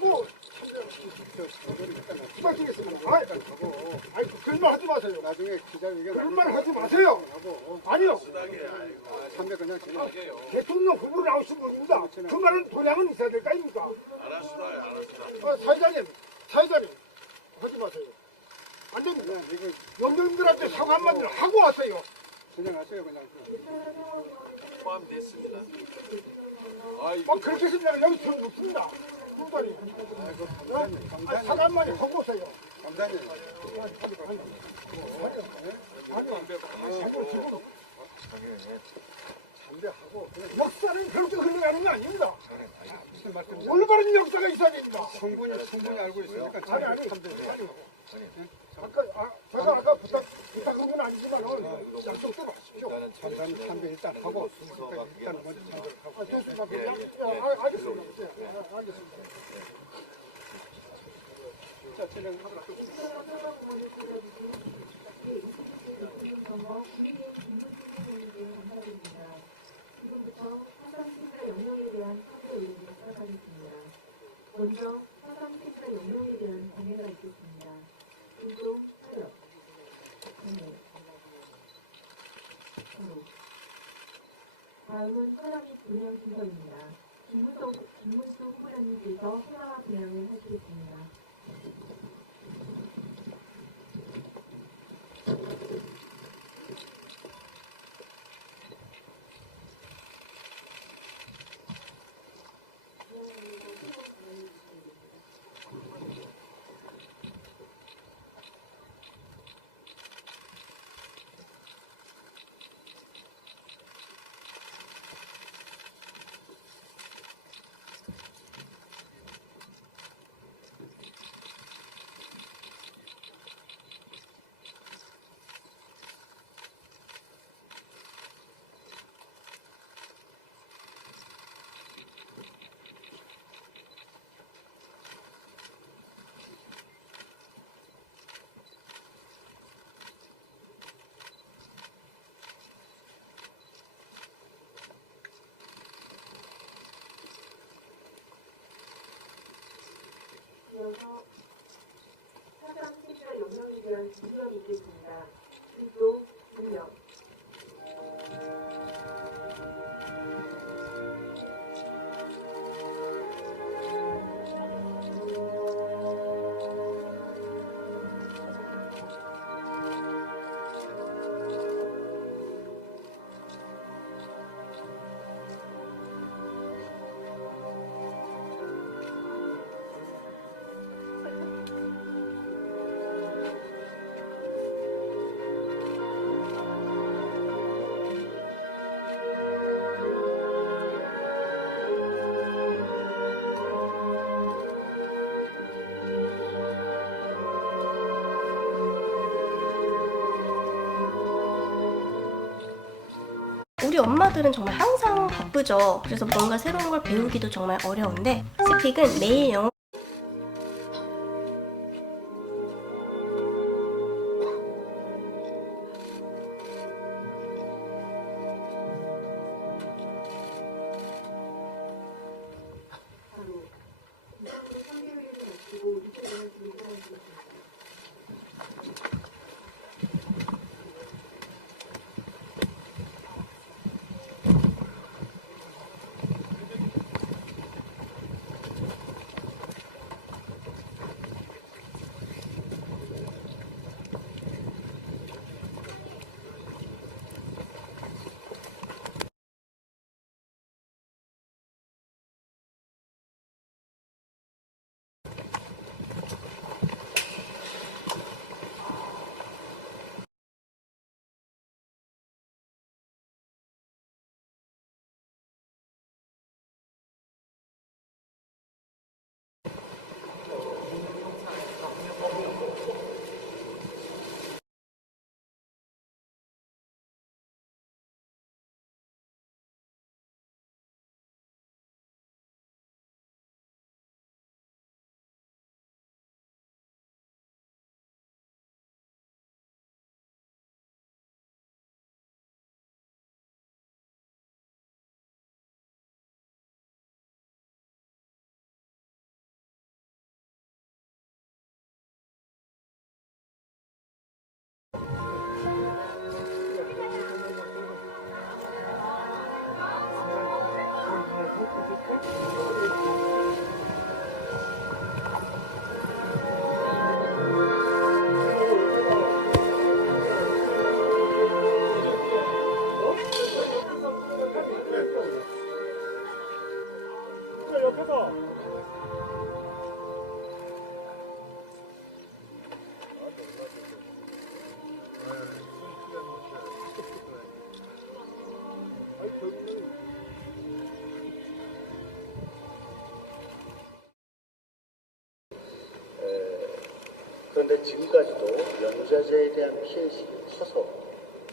하고 부탁드리겠습니다. 아이, 아이, 그런 말 하지 마세요. 나중에 기자회견 그런 말 하지 마세요. 아니요. 300 그냥 지나. 대통령 후보로 나오신 분입니다. 그 말은 도량은 있어야 될 거 아닙니까? 알았어요, 알았어요. 어, 사회자님, 사회자님, 하지 마세요. 안 됩니다. 이거 영경들한테 사과 한마디 하고 왔어요. 진행하세요 그냥. 포함됐습니다. 아, 그렇게 했으면 여기 들 묻습니다. 아, 하고 오세요. 감사님. 역사는 그렇게 흘러가는 게 아닙니다. 올바른 역사가 있어야 됩니다. 성분이 성분이 알고 있으니까 아니, 아니. 참 아까, 아, 제가 아까 부탁, 부탁한 건 아니지만, 약속 좀 하십시오. 감사님 참배 일단 하고 일단 먼저 참배를 하고. 아, 알겠습니다. 알겠습니다. 먼저 화상센터 영역에 대한 방해가 있겠습니다. 일조 차렷, 방해, 바로. 다음은 및 분양 순서입니다. 김무성, 김무수 후보자님께서 이어서 화상센터 영역에 대한 질문이 있겠습니다. 일조 분명. 우리 엄마들은 정말 항상 바쁘죠. 그래서 뭔가 새로운 걸 배우기도 정말 어려운데 스픽은 매일 영어 펴서 그런데 지금까지도 연좌제에 대한 피해의식이 커서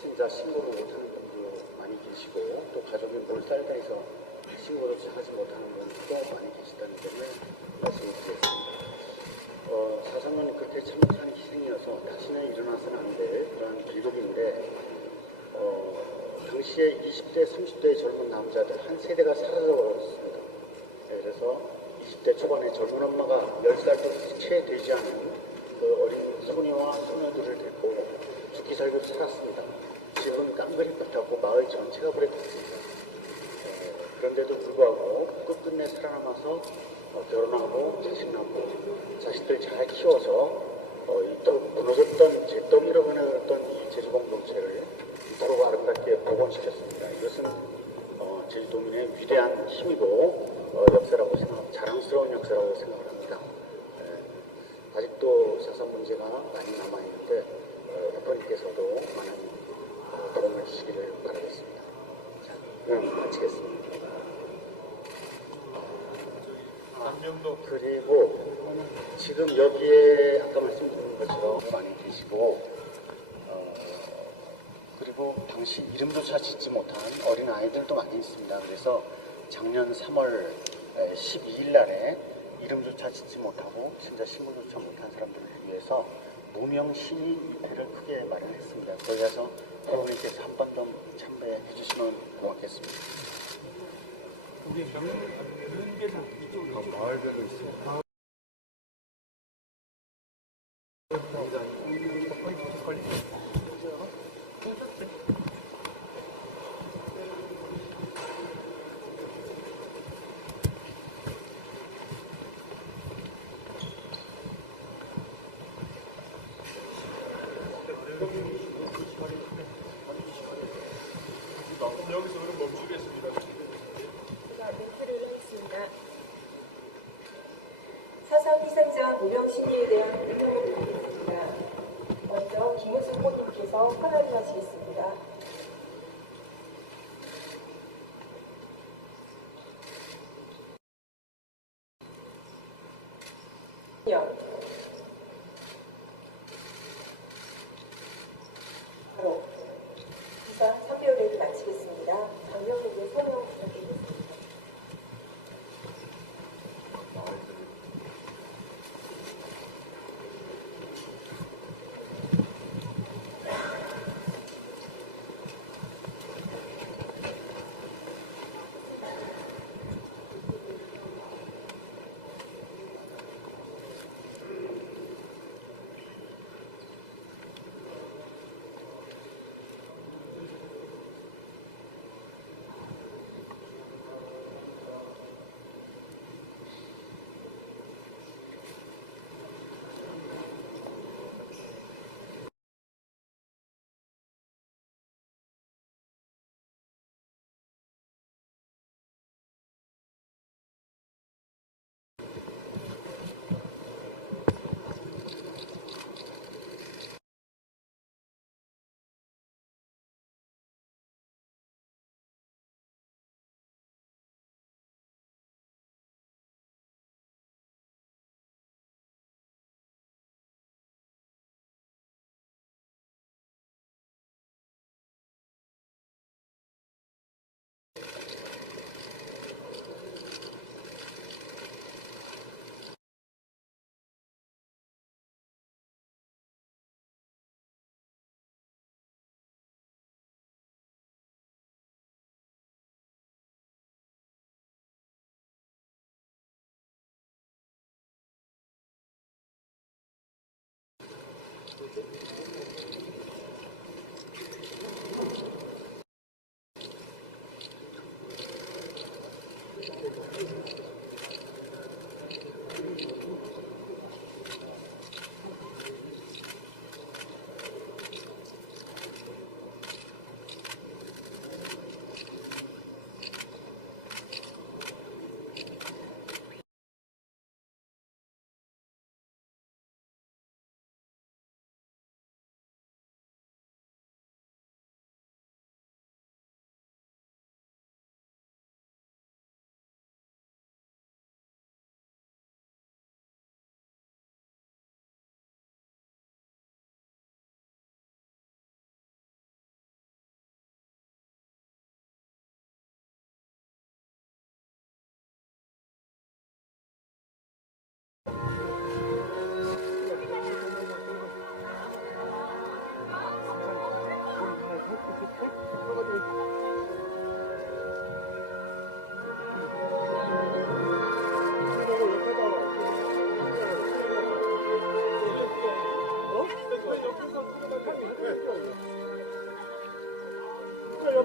신자 신고를 못하는 분도 많이 계시고 또 가족이 몰살당해서 신고를 하지 못하는 분도 많이 계시다는 점을 말씀을 드리겠습니다. 어, 사상론이 그렇게 참혹한 희생이어서 다시는 일어나서는 안 될 그러한 기록인데 어, 당시에 20대, 30대 젊은 남자들 한 세대가 사라져 버렸습니다. 네, 그래서 20대 초반에 젊은 엄마가 10살도 채 되지 않은 그 어린 소녀와 소녀들을 데리고 죽기 살기 살았습니다. 지금은 깡그리 붙었고 마을 전체가 불에 탔습니다. 네, 그런데도 불구하고 끝끝내 살아남아서 어, 결혼하고 자식 낳고 자식들 잘 키워서 어, 이또 무너졌던 잿더미로 변해갔던 이 제주 공동체를 이토록 아름답게 복원시켰습니다. 이것은 어, 제주도민의 위대한 힘이고 어, 역사라고 생각, 자랑스러운 역사라고 생각을 합니다. 예, 아직도 사상 문제가 많이 남아 있는데 어, 아버님께서도 많은 어, 도움을 주시기를 바라겠습니다. 자, 그럼 마치겠습니다. 그리고 지금 여기에 아까 말씀드린 것처럼 많이 계시고 어, 그리고 당시 이름조차 짓지 못한 어린 아이들도 많이 있습니다. 그래서 작년 3월 12일 날에 이름조차 짓지 못하고 진짜 신고조차 못한 사람들을 위해서 무명 시위회를 크게 마련했습니다. 거기 가서 여러분께서 한 번 더 참배해 주시면 고맙겠습니다. 여기서 그럼 멈추겠습니다.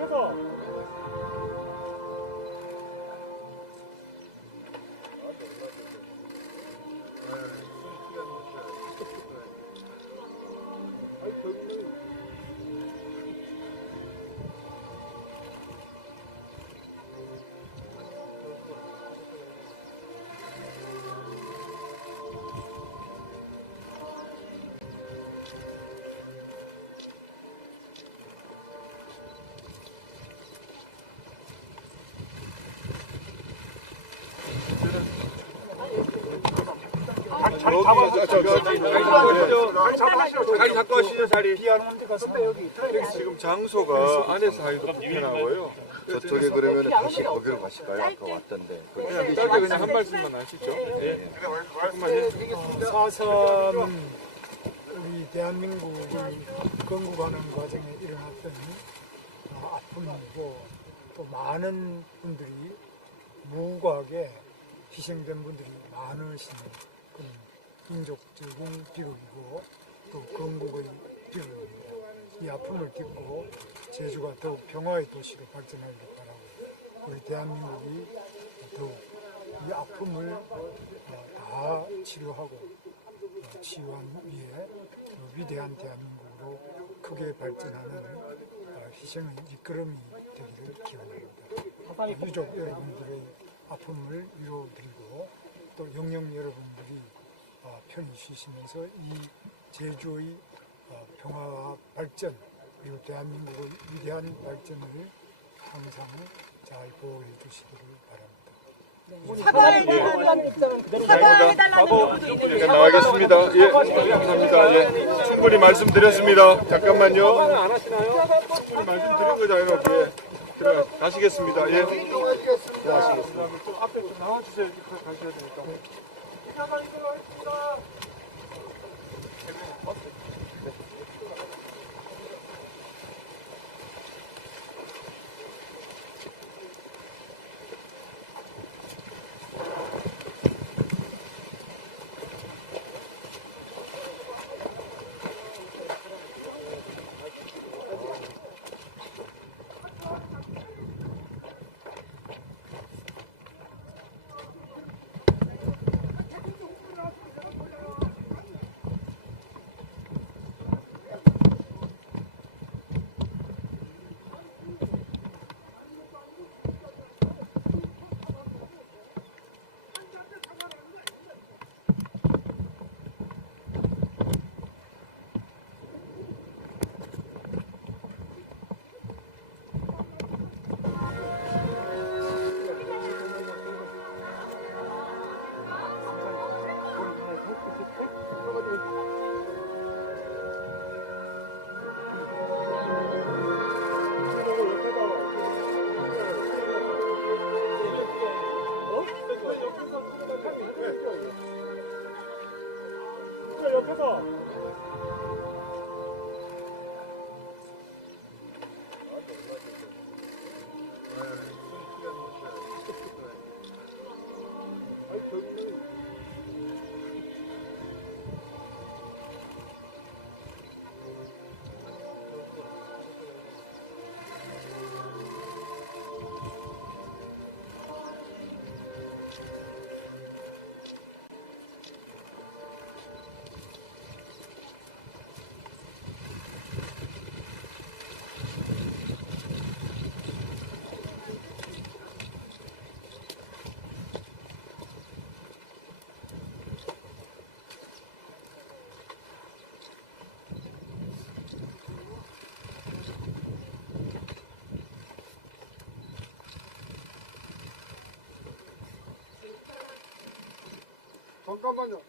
こそ。 자리 잡아서 자리 잡고 하시죠 자리. 비하는 데 가서 여기 지금 장소가 안에서 하기도 불편하고요. 저쪽에 그러면 다시 거기로 가실까요? 아까 왔던데. 그냥 짧게 그냥 한 말씀만 하시죠. 예. 조금만 사삼은 우리 대한민국을 건국하는 과정에 일어났던 어, 아픔이고 또 많은 분들이 무고하게 희생된 분들이 많으신 그런 민족적인 비극이고 또 건국의 비극입니다. 이 아픔을 딛고 제주가 더욱 평화의 도시로 발전하길 바라고 우리 대한민국이 더욱 이 아픔을 어, 다 치료하고 어, 치유한 위에 어, 위대한 대한민국으로 크게 발전하는 어, 희생의 이끌음이 되기를 기원합니다. 유족 여러분들의 아픔을 위로드리고 또 영령 여러분들이 어, 편히 쉬시면서 이 제주의 어, 평화와 발전 그리고 대한민국의 위대한 발전을 항상 잘 보호해 주시기를 바랍니다. 바보 예, 나가겠습니다. 예, 감사합니다. 예, 충분히 말씀드렸습니다. 잠깐만요. 충분히 말씀드린 거잖아요. 예, 가시겠습니다. 예. 들어가시겠습니다. 좀 앞에 좀 나와주세요. 이렇게 가셔야 되니까. 나가있도록 하겠습니다. こそ。 잠깐만요.